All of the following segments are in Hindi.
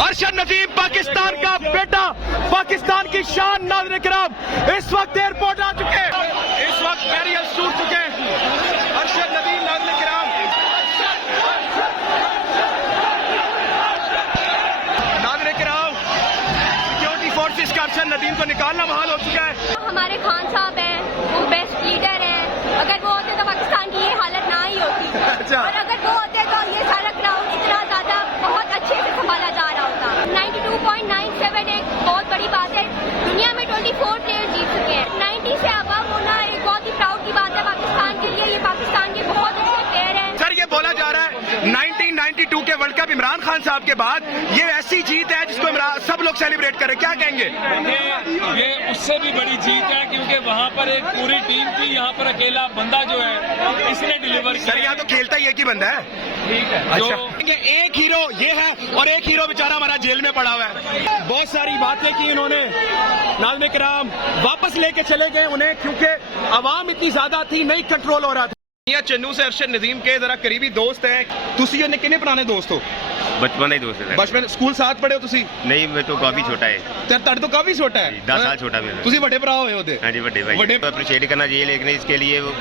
अरशद नदीम पाकिस्तान का बेटा, पाकिस्तान की शान। नाज़रीन किराम, इस वक्त एयरपोर्ट आ चुके हैं, इस वक्त बैरियर्स टूट चुके हैं। अरशद नदीम, नाज़रीन किराम, नाज़रीन किराम, सिक्योरिटी फोर्सेस का अरशद नदीम को निकालना बहाल हो चुका है। हमारे खान साहब हैं, वो बेस्ट लीडर हैं। अगर वो होते तो पाकिस्तान की ये हालत ना ही होती। अच्छा। और अगर वो होते तो ये सारा क्राउड इतना ज्यादा बहुत अच्छे से संभाला जा रहा होता। 92.97 एक बहुत बड़ी बात है। दुनिया में 24 प्लेयर जीत चुके हैं। 90 से अबव होना एक बहुत ही प्राउड की बात है पाकिस्तान के लिए। ये पाकिस्तान के बहुत अच्छे प्लेयर हैं। सर, ये बोला जा रहा है 1992 के वर्ल्ड कप इमरान खान साहब के बाद ये ऐसी जीत है जिसको सब लोग सेलिब्रेट करें, क्या कहेंगे? ये उससे भी बड़ी जीत है क्योंकि वहाँ पर एक पूरी टीम थी, यहाँ पर अकेला बंदा जो है इसने डिलीवर किया। सर, यहाँ तो खेलता ही एक ही बंदा है। ठीक है। अच्छा, एक हीरो ये है और एक हीरो बेचारा हमारा जेल में पड़ा हुआ है। बहुत सारी बातें की इन्होंने, नाज़रीन किराम, वापस लेके चले गए उन्हें क्योंकि आवाम इतनी ज्यादा थी, नहीं कंट्रोल हो रहा था। चन्नू से अरशद नदीम के जरा करीबी दोस्त हैं। तुसी ने कितने पुराने दोस्त हो? बचपन ही दोस्त है। बचपन स्कूल साथ पढ़े हो तुसी? नहीं, मैं तो काफी छोटा है। तड़ तो काफी छोटा है, 10 साल छोटा मेरा। तुसी बड़े भरा होए होते? हाँ जी, बड़े भाई। अप्रिशिएट करना चाहिए, लेकिन इसके लिए वो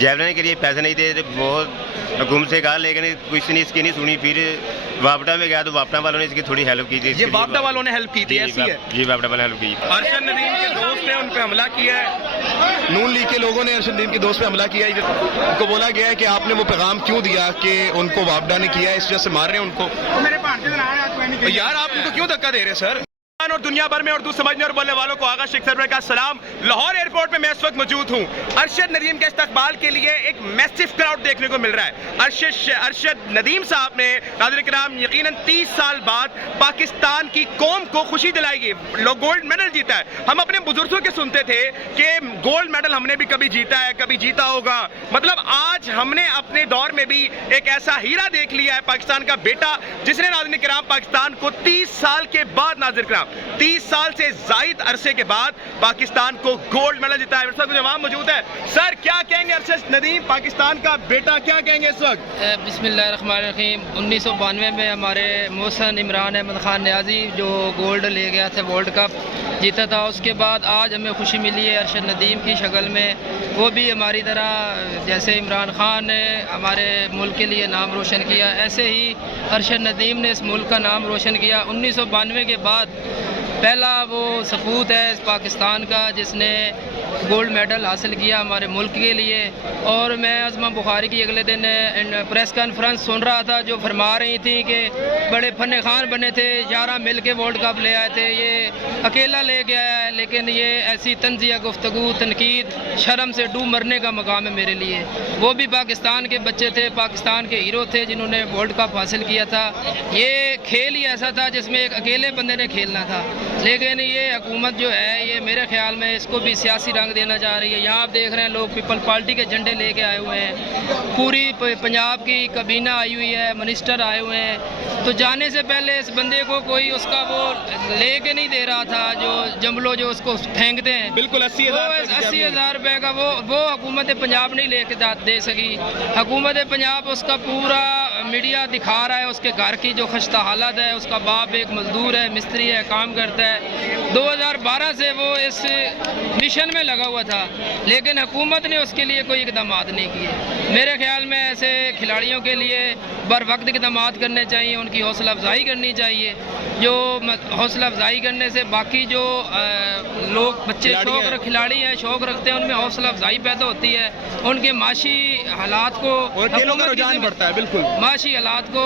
जैवलिन के लिए पैसे नहीं थे। बहुत हुकूमत से कहा लेकिन किसी ने इसकी नहीं सुनी। फिर वापडा में गया तो वापडा वालों ने इसकी थोड़ी हेल्प की थी। ये वापडा वालों ने हेल्प की थी, ऐसी है? जी, वापडा वालों ने हेल्प की। अरशद नदीम के दोस्त ने उन पे हमला किया है। नून लीग के लोगों ने अरशद नदीम के दोस्त पे हमला किया है। उनको बोला गया है कि आपने वो पैगाम क्यों दिया कि उनको वापडा ने किया है, इस वजह से मार रहे हैं उनको। मेरे यार, आप उनको क्यों धक्का दे रहे हैं सर? और दुनिया भर में उर्दू समझने और बोलने वालों को आगा शेख सरवर का सलाम। लाहौर एयरपोर्ट में मैं इस वक्त मौजूद हूँ। अरशद नदीम के इस्तकबाल के लिए एक मैसिव क्राउड देखने को मिल रहा है। अरशद नदीम साहब ने, नाज़रीन किराम, यकीनन 30 साल बाद पाकिस्तान की कौम को खुशी दिलाई। लोग गोल्ड मेडल जीता है। हम अपने बुजुर्गों के सुनते थे कि गोल्ड मेडल हमने भी कभी जीता है, कभी जीता होगा। मतलब आज हमने अपने दौर में भी एक ऐसा हीरा देख लिया है, पाकिस्तान का बेटा, जिसने, नाज़रीन किराम, पाकिस्तान को 30 साल के बाद, नाज़रीन किराम, 30 साल से जायद अरसे के बाद पाकिस्तान को गोल्ड मेडल जीता है। कुछ जवाब मौजूद है। सर, क्या कहेंगे अरशद नदीम, पाकिस्तान का बेटा, क्या कहेंगे इस वक्त? बिस्मिल्लाहिर्रहमानिर्रहीम। 1992 में हमारे मोहसन इमरान अहमद खान न्याजी जो गोल्ड ले गया था, वर्ल्ड कप जीता था, उसके बाद आज हमें खुशी मिली है अरशद नदीम की शक्ल में। वो भी हमारी तरह जैसे इमरान खान ने हमारे मुल्क के लिए नाम रोशन किया, ऐसे ही अरशद नदीम ने इस मुल्क का नाम रोशन किया। 1992 के बाद पहला वो सपूत है इस पाकिस्तान का जिसने गोल्ड मेडल हासिल किया हमारे मुल्क के लिए। और मैं आज़मा बुखारी की अगले दिन प्रेस कॉन्फ्रेंस सुन रहा था, जो फरमा रही थी कि बड़े फन खान बने थे, 11 मिल के वर्ल्ड कप ले आए थे, ये अकेला ले गया है। लेकिन ये ऐसी तंजिया, गुफ्तगू, तनकीद, शर्म से डूब मरने का मकाम है मेरे लिए। वो भी पाकिस्तान के बच्चे थे, पाकिस्तान के हीरो थे, जिन्होंने वर्ल्ड कप हासिल किया था। ये खेल ही ऐसा था जिसमें एक अकेले बंदे ने खेलना था। लेकिन ये हुकूमत जो है, ये मेरे ख्याल में इसको भी सियासी रंग देना चाह रही है। यहाँ आप देख रहे हैं लोग पीपल पार्टी के झंडे लेके आए हुए हैं, पूरी पंजाब की कबीना आई हुई है, मिनिस्टर आए हुए हैं। तो जाने से पहले इस बंदे को कोई उसका वो लेके नहीं दे रहा था, जो जमलो जो उसको फेंकते हैं। बिल्कुल 80,000 रुपये का वो हुकूमत पंजाब नहीं लेके दे सकी। हुकूमत पंजाब उसका पूरा मीडिया दिखा रहा है, उसके घर की जो खस्ता हालत है। उसका बाप एक मजदूर है, मिस्त्री है, काम करता है। 2012 से वो इस मिशन में लगा हुआ था, लेकिन हुकूमत ने उसके लिए कोई इकदाम नहीं किए। मेरे ख्याल में ऐसे खिलाड़ियों के लिए बर वक्त इकदाम करने चाहिए, उनकी हौसला अफजाई करनी चाहिए। जो हौसला अफजाई करने से बाकी जो लोग बच्चे खिलाड़ी हैं, शौक रखते हैं, उनमें हौसला अफजाई पैदा होती है। उनके माशी हालात को, खेलों का रुझान बढ़ता है। बिल्कुल, माशी हालात को,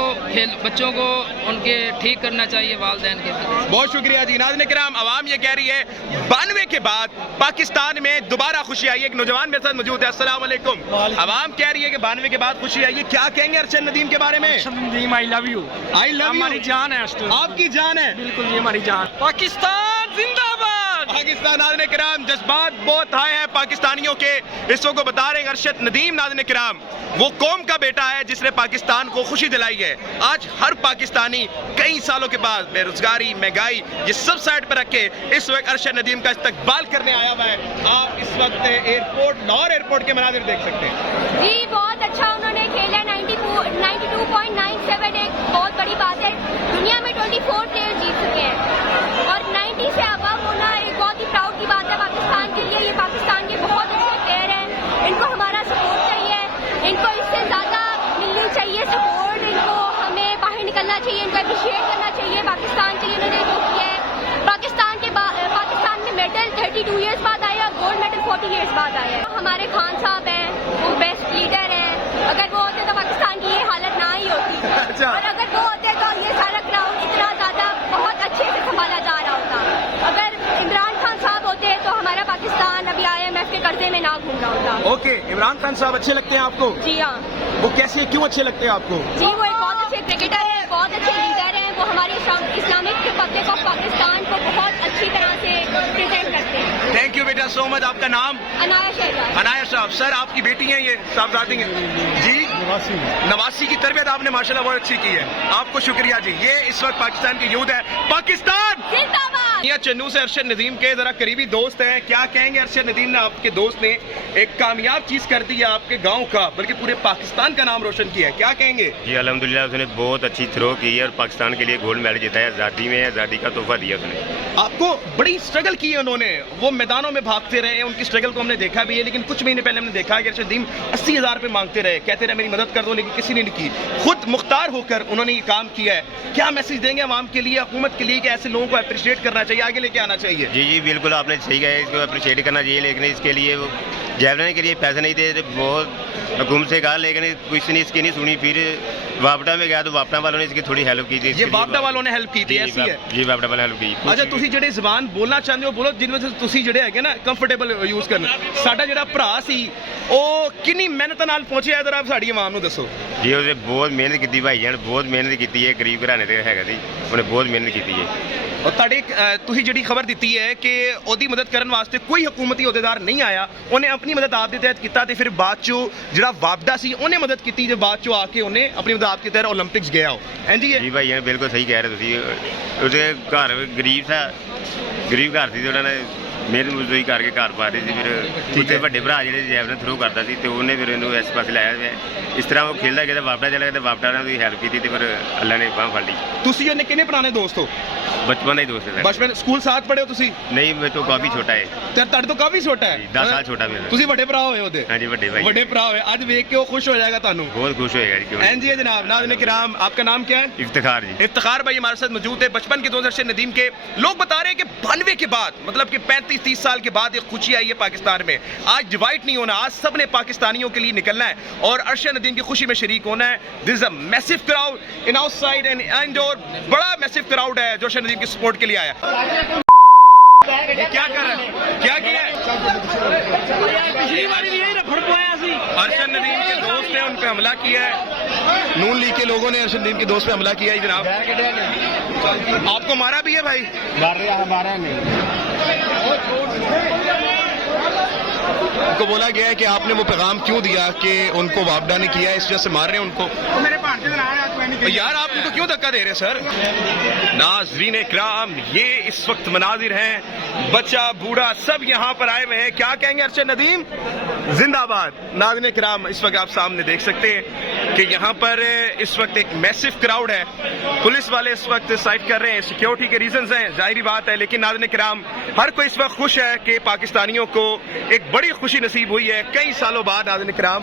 बच्चों को उनके ठीक करना चाहिए वालिदैन के। बहुत शुक्रिया जी। नाज़रीन किराम, आवाम ये कह रही है 92 के बाद पाकिस्तान में दोबारा खुशी आई है। एक नौजवान मेरे साथ मौजूद है। अस्सलाम वालेकुम। आवाम कह रही है कि 92 के बाद खुशी आई है, क्या कहेंगे अरशद नदीम के बारे में? Arshad Nadeem, I love you. I love you, हमारी जान है। आपकी जान है? बिल्कुल, ये हमारी जान। पाकिस्तान जिंदाबाद। पाकिस्तान, नाज़रीन किराम, जज्बात बहुत हाई है पाकिस्तानियों के। इस वक्त को बता रहे हैं अरशद नदीम, नाज़रीन किराम, वो कौम का बेटा है जिसने पाकिस्तान को खुशी दिलाई है। आज हर पाकिस्तानी कई सालों के बाद बेरोजगारी, महंगाई, ये सब साइड पर रख के इस वक्त अरशद नदीम का इस्तकबाल करने आया हुआ है। आप इस वक्त एयरपोर्ट, लाहौर एयरपोर्ट के मनाजिर देख सकते हैं। जी, बहुत अच्छा उन्होंने खेला। 92.97 एक बहुत बड़ी बात है। दुनिया में 24 प्लेयर ओके, इमरान खान साहब अच्छे लगते हैं आपको? जी हाँ वो कैसे, क्यों अच्छे लगते हैं आपको? जी, वो एक बहुत अच्छे क्रिकेटर हैं, बहुत अच्छे लीडर हैं। वो हमारी इस्लामिक रिपब्लिक ऑफ पाकिस्तान को बहुत अच्छी तरह से प्रेजेंट करते हैं। थैंक यू बेटा, सो मच। आपका नाम? अनाया शहजाद। अनाया साहब। सर, आपकी बेटी हैं ये साहबजादी हैं जी? नवासी की तरबियत आपने माशाल्लाह बहुत अच्छी की है, आपको शुक्रिया जी। ये इस वक्त पाकिस्तान की यूथ है। पाकिस्तान जिंदाबाद। ये चन्नू से अरशद नदीम के जरा करीबी दोस्त हैं, क्या कहेंगे? अरशद नदीम ने, आपके दोस्त ने एक कामयाब चीज कर दी है, आपके गांव का बल्कि पूरे पाकिस्तान का नाम रोशन किया है, क्या कहेंगे? जी अल्हम्दुलिल्लाह, उसने बहुत अच्छी थ्रो की है और पाकिस्तान के लिए गोल्ड मेडल जीता है। आज़ादी में आज़ादी का तोहफा दिया उसने। आपको बड़ी स्ट्रगल की है उन्होंने, वो मैदानों में भागते रहे, उनकी स्ट्रगल को हमने देखा भी है। लेकिन कुछ महीने पहले हमने देखा कि अरशद नदीम 80,000 रुपये मांगते रहे, कहते रहे मेरी मदद कर दो, लेकिन किसी ने नहीं की। खुद मुख्तार होकर उन्होंने ये काम किया है। क्या मैसेज देंगे आवाम के लिए, हुकूमत के लिए, कि ऐसे लोगों को अप्रिशिएट करना चाहिए, आगे लेके आना चाहिए? जी जी बिल्कुल, आपने सही कहा है, इसको अप्रिशिएट करना चाहिए। लेकिन इसके लिए वो जैवलिन के लिए पैसे नहीं थे, बहुत हुकूमत से कहा, लेकिन किसी ने इसकी नहीं सुनी। फिर वापडा में गया तो वापडा वालों ने इसकी थोड़ी हेल्प की थी। ये वापडा वालों ने हेल्प की थी, ऐसी है? जी वापडा वाले हेल्प की। अच्छा, ਤੁਸੀਂ ਜਿਹੜੇ ਜ਼ਬਾਨ ਬੋਲਣਾ ਚਾਹੁੰਦੇ ਹੋ ਬੋਲੋ, ਜਿਨਵੇਂ ਤੁਸੀਂ ਜਿਹੜੇ ਹੈਗੇ ਨਾ ਕੰਫਰਟੇਬਲ ਯੂਜ਼ ਕਰਨਾ। ਸਾਡਾ ਜਿਹੜਾ ਭਰਾ ਸੀ ਉਹ ਕਿੰਨੀ ਮਿਹਨਤ ਨਾਲ ਪਹੁੰਚਿਆ, ਜਰਾ ਸਾਡੀ ਆਵਾਮ ਨੂੰ ਦੱਸੋ। ਜੀ ਉਹਨੇ ਬਹੁਤ ਮਿਹਨਤ ਕੀਤੀ ਭਾਈ ਜਾਨ, ਬਹੁਤ ਮਿਹਨਤ ਕੀਤੀ ਹੈ। ਗਰੀਬ ਘਰਾਣੇ ਦੇ ਹੈਗਾ ਸੀ, ਉਹਨੇ ਬਹੁਤ ਮਿਹਨਤ ਕੀਤੀ ਹੈ। ਔਰ ਤੁਹਾਡੇ ਤੁਸੀਂ ਜਿਹੜੀ ਖਬਰ ਦਿੱਤੀ ਹੈ ਕਿ ਉਹਦੀ ਮਦਦ ਕਰਨ ਵਾਸਤੇ ਕੋਈ ਹਕੂਮਤੀ ਅਹੁਦੇਦਾਰ ਨਹੀਂ ਆਇਆ, ਉਹਨੇ ਆਪਣੀ ਮਦਦ ਆਪ ਦੇ ਤਹਿਤ ਕੀਤਾ, ਤੇ ਫਿਰ ਬਾਅਦ ਚੋਂ ਜਿਹੜਾ ਵਾਪਡਾ ਸੀ ਉਹਨੇ ਮਦਦ ਕੀਤੀ, ਤੇ ਬਾਅਦ ਚੋਂ ਆ ਕੇ ਉਹਨੇ ਆਪਣੀ ਮਦਦ ਆਪ ਦੇ ਤਹਿਤ 올림픽ਸ ਗਿਆ ਹੋ। ਇੰਜੀ ਹੈ ਜੀ ਭਾਈ ਜਾਨ, ਬਿਲਕੁਲ ਸਹੀ ਕਹਿ ਰਹੇ ਤੁਸੀਂ। ਉਹਦੇ ਘਰ ਗਰੀਬ ਘਰ ਸੀ ਤੇ ਉਹਨਾਂ ਨੇ ਮਿਹਨਤ ਮਜ਼ਦੂਰੀ ਕਰਕੇ ਘਰ ਪਾ ਰਹੀ ਸੀ। ਫਿਰ ਉੱਥੇ ਵੱਡੇ ਭਰਾ ਜਿਹੜੇ ਜੈਵਲਿਨ ਥਰੋ ਕਰਦਾ ਸੀ ਤੇ ਉਹਨੇ ਫਿਰ ਇਹਨੂੰ ਇਸ ਪਾਸੇ ਲਾਇਆ। ਇਸ ਤਰ੍ਹਾਂ ਉਹ ਖੇਲਦਾ ਗਿਆ ਤੇ ਵਾਪਡਾ ਚਲਾ ਗਿਆ, ਤੇ ਵਾਪਡਾ ਨੇ ਉਹਦੀ ਹੈਲਪ ਕੀਤੀ, ਤੇ ਫਿਰ ਅੱਲਾ ਨੇ ਬਾਂਹ ਫੜ ਲਈ। ਤੁਸੀਂ ਉਹਨੇ ਕਿੰਨੇ ਪੁਰਾਣੇ ਦੋਸਤ ਹੋ? ਬਚਪਨ ਦਾ ਹੀ ਦੋਸਤ ਹੈ। ਬਚਪਨ ਸਕੂਲ ਸਾਥ ਪੜ੍ਹੇ ਹੋ ਤੁਸੀਂ? ਨਹੀਂ, ਮੇਰੇ ਤੋਂ ਕਾਫੀ ਛੋਟਾ ਹੈ। ਤੇ ਤੁਹਾਡੇ ਤੋਂ ਕਾਫੀ ਛੋਟਾ ਹੈ? 10 ਸਾਲ ਛੋਟਾ ਮੇਰਾ। ਤੁਸੀਂ ਵੱਡੇ ਭਰਾ ਹੋਏ ਉਹਦੇ? ਹਾਂਜੀ ਵੱਡੇ भाई। ਵੱਡੇ ਭਰਾ ਹੋਏ, ਅੱਜ ਵੇਖ ਕੇ ਉਹ ਖੁਸ਼ ਹੋ जाएगा ਤੁਹਾਨੂੰ? बहुत खुश होएगा जी। क्यों एन जी है जनाब। नाज़रीन किराम, आपका नाम क्या है? इफ्तिखार जी। इफ्तिखार भाई हमारे साथ मौजूद है, बचपन के दोस्त अरशद नदीम के। लोग बता रहे हैं कि 92 के बाद, मतलब कि 35-30 साल के बाद एक खुशी आई है पाकिस्तान में। आज डिवाइड नहीं होना, आज सबने पाकिस्तानियों के लिए निकलना है और अरशद नदीम की खुशी में शरीक होना है। This is a massive crowd in outside and indoor, बड़ा मैसिव क्राउड है जो अरशद नदीम की सपोर्ट के लिए आया। ये क्या कर रहा है, क्या किया है? पिछली बार भी यही रफड़ पाया सी। अरशद नदीम के दोस्त ने उन पे हमला किया है, नून लीग के लोगों ने अरशद नदीम के दोस्त पे हमला किया है जनाब। आपको मारा भी है भाई? मारा नहीं। उनको बोला गया है कि आपने वो पैगाम क्यों दिया कि उनको वापडा ने किया, इस वजह से मार रहे हैं उनको। मेरे भांजे यार आप उनको क्यों धक्का दे रहे हैं सर? नाज़रीन इकराम, ये इस वक्त मनाजिर हैं, बच्चा बूढ़ा सब यहाँ पर आए हुए हैं। क्या कहेंगे अरशद नदीम जिंदाबाद। नाज़रीन इकराम, इस वक्त आप सामने देख सकते हैं कि यहाँ पर इस वक्त एक मैसिव क्राउड है। पुलिस वाले इस वक्त साइड कर रहे हैं, सिक्योरिटी के रीजंस हैं, जाहिर बात है। लेकिन नाज़रीन इकराम, हर कोई इस वक्त खुश है कि पाकिस्तानियों को एक बड़ी खुशी नसीब हुई है। कई सालों बाद नाज़रीन इकराम,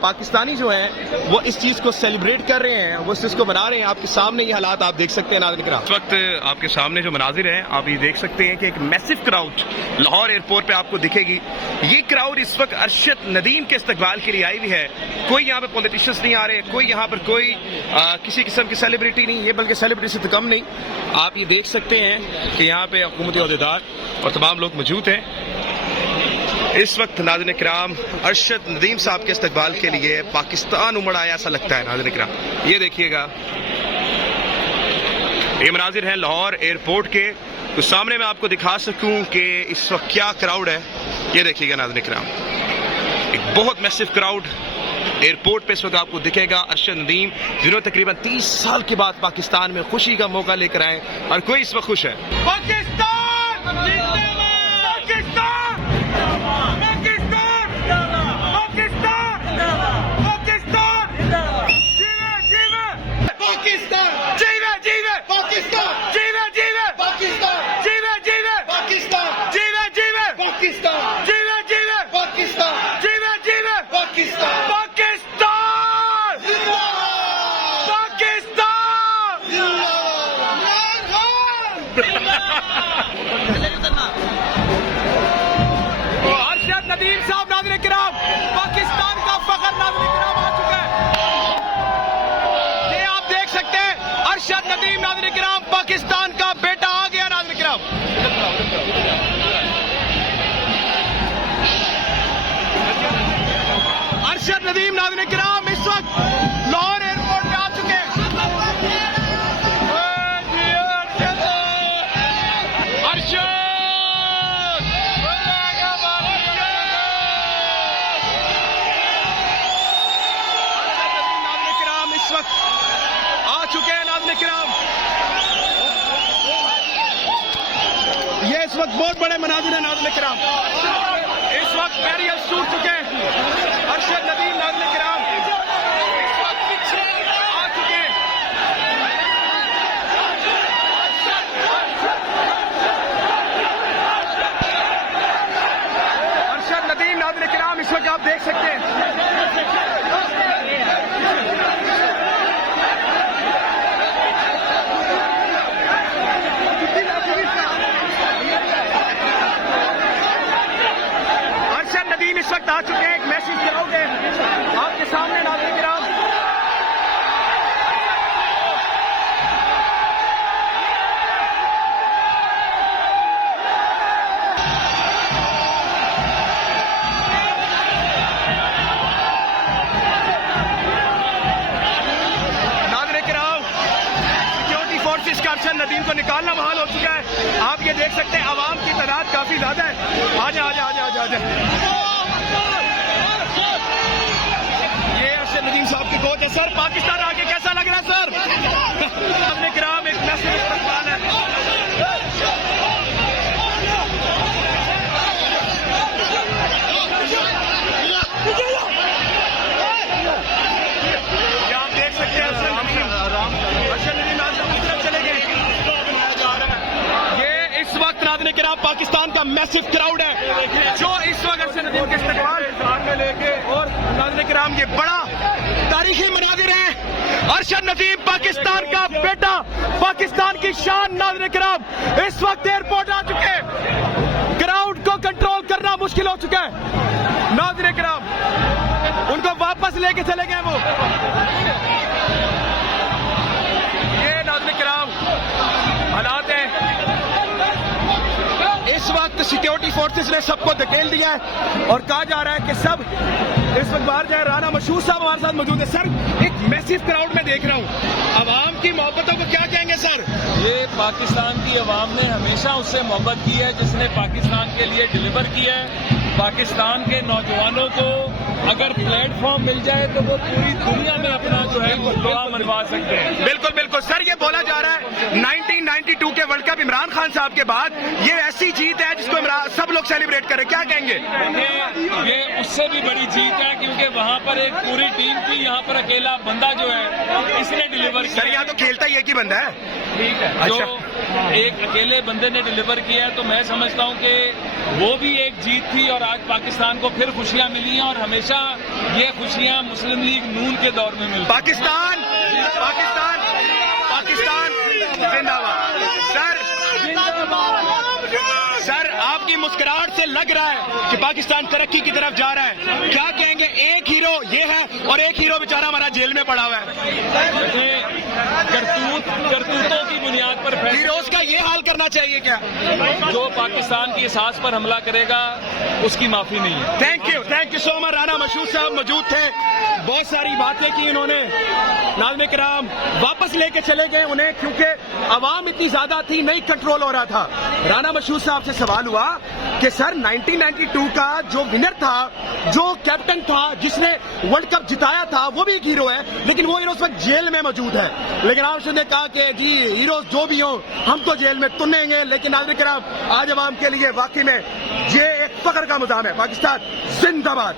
पाकिस्तानी जो हैं वो इस चीज़ को सेलिब्रेट कर रहे हैं, वो इस चीज़ को मना रहे हैं। आपके सामने ये हालात आप देख सकते हैं नाज़रीन इकराम। इस वक्त आपके सामने जो मनाजिर हैं आप ये देख सकते हैं कि एक मैसिव क्राउड लाहौर एयरपोर्ट पे आपको दिखेगी। ये क्राउड इस वक्त अरशद नदीम के इस्तकबाल के लिए आई हुई है। कोई यहाँ पे पॉलिटिशियंस नहीं आ रहे, कोई यहाँ पर कोई किसी किस्म की सेलिब्रिटी नहीं है, बल्कि सेलिब्रिटी से तो कम नहीं। आप ये देख सकते हैं कि यहाँ पे हुकूमती अहदेदार और तमाम लोग मौजूद हैं। इस वक्त नाज़रीन किराम, अरशद नदीम साहब के इस्तकबाल के लिए पाकिस्तान उमड़ आया ऐसा लगता है। नाज़रीन किराम, ये देखिएगा, ये मनाजिर हैं लाहौर एयरपोर्ट के। तो सामने मैं आपको दिखा सकूं कि इस वक्त क्या क्राउड है, ये देखिएगा नाज़रीन किराम, एक बहुत मैसिव क्राउड एयरपोर्ट पे इस वक्त आपको दिखेगा। अरशद नदीम जिन्होंने तकरीबन 30 साल के बाद पाकिस्तान में खुशी का मौका लेकर आए, और कोई इस वक्त खुश है। अरशद नदीम साहब नाज़रीन किराम, पाकिस्तान का फख्र नाज़रीन किराम आ चुका है। ये आप देख सकते हैं, अरशद नदीम नाज़रीन किराम, पाकिस्तान का बेटा आ गया नाज़रीन किराम। नदीम नाज़रीन किराम इस वक्त लाहौर एयरपोर्ट पे आ चुके हैं। नाज़रीन किराम इस वक्त आ चुके हैं। नाज़रीन किराम ये इस वक्त बहुत बड़े मनाजिर है। नाज़रीन किराम इस वक्त बैरियर्स टूट चुके हैं। अरशद नदीम नाज़रीन किराम इस वक्त पीछे आ चुके हैं। अरशद नदीम नाज़रीन किराम इस वक्त आप देख सकते हैं। इस वक्त आ चुके हैं। एक मैसेज कराओगे आपके सामने नाज़रीन किराम। नाज़रीन किराम सिक्योरिटी फोर्सेस का अरशद नदीम को निकालना बहाल हो चुका है। आप ये देख सकते हैं आवाम की तादाद काफी ज्यादा है। आजा आजा आजा आजा आजा। नदीम साहब के कोच है। सर पाकिस्तान आगे कैसा लग रहा है सर? नाज़रीन किराम एक मैसेज इस्तकबाल है। ये आप देख सकते हैं अरशद नदीम की तरफ चले गए। ये इस वक्त नाज़रीन किराम पाकिस्तान का मैसिव क्राउड है जो इस वक्त अरशद नदीम के इस्तकबाल में लेके और नाज़रीन किराम ये बड़ा तारीखी मनाज़िर है। अरशद नदीम पाकिस्तान का बेटा, पाकिस्तान की शान। नाज़रीन किराम इस वक्त एयरपोर्ट आ चुके हैं। क्राउड को कंट्रोल करना मुश्किल हो चुका है। नाज़रीन किराम उनको वापस लेके चले गए वो। ये नाज़रीन किराम हालात है। इस वक्त सिक्योरिटी फोर्सेस ने सबको धकेल दिया है और कहा जा रहा है कि सब इस वक्त बाहर जाए। राना मशहूर साहब हमारे साथ मौजूद है। सर एक मैसिव क्राउड में देख रहा हूँ, अवाम की मोहब्बतों को क्या कहेंगे सर? ये पाकिस्तान की अवाम ने हमेशा उससे मोहब्बत की है जिसने पाकिस्तान के लिए डिलीवर किया है। पाकिस्तान के नौजवानों को अगर प्लेटफॉर्म मिल जाए तो वो पूरी दुनिया में अपना जो है वो दुआ मनवा सकते हैं। बिल्कुल बिल्कुल सर, ये बोला जा रहा है 1992 के वर्ल्ड कप इमरान खान साहब के बाद ये ऐसी जीत है जिसको सब लोग सेलिब्रेट करें। क्या कहेंगे? ये उससे भी बड़ी जीत है क्योंकि वहाँ पर एक पूरी टीम थी, यहाँ पर अकेला बंदा जो है इसने डिलीवर किया। सर यहाँ तो खेलता ही एक ही बंदा है। ठीक है, अच्छा। जो एक अकेले बंदे ने डिलीवर किया है तो मैं समझता हूँ कि वो भी एक जीत थी और आज पाकिस्तान को फिर खुशियाँ मिली हैं और हमेशा ये खुशियाँ मुस्लिम लीग नून के दौर में मिली। पाकिस्तान पाकिस्तान पाकिस्तान जिंदाबाद। सर आपकी मुस्कुराहट से लग रहा है कि पाकिस्तान तरक्की की तरफ जा रहा है। क्या कहेंगे? एक हीरो ये है और एक हीरो बेचारा हमारा जेल में पड़ा हुआ है। करतूतों की बुनियाद पर हीरोज का ये हाल करना चाहिए क्या? जो पाकिस्तान की एहसास पर हमला करेगा उसकी माफी नहीं है। Thank you so much. Rana मशहूर साहब मौजूद थे, बहुत सारी बातें की उन्होंने। नाज़रीन किराम वापस लेके चले गए उन्हें क्योंकि आवाम इतनी ज्यादा थी, नहीं कंट्रोल हो रहा था। राना मशहूर साहब से सवाल हुआ कि सर 1992 का जो विनर था, जो कैप्टन था, जिसने वर्ल्ड कप जिताया था, वो भी एक हीरो है, लेकिन वो हीरो उस वक्त जेल में मौजूद है। लेकिन आपसे ने कहा कि जी हीरो जो भी हो हम तो जेल में तुनेंगे। लेकिन नाज़रीन किराम आज आवाम के लिए वाकई में ये एक फख्र का मुकाम है। पाकिस्तान जिंदाबाद।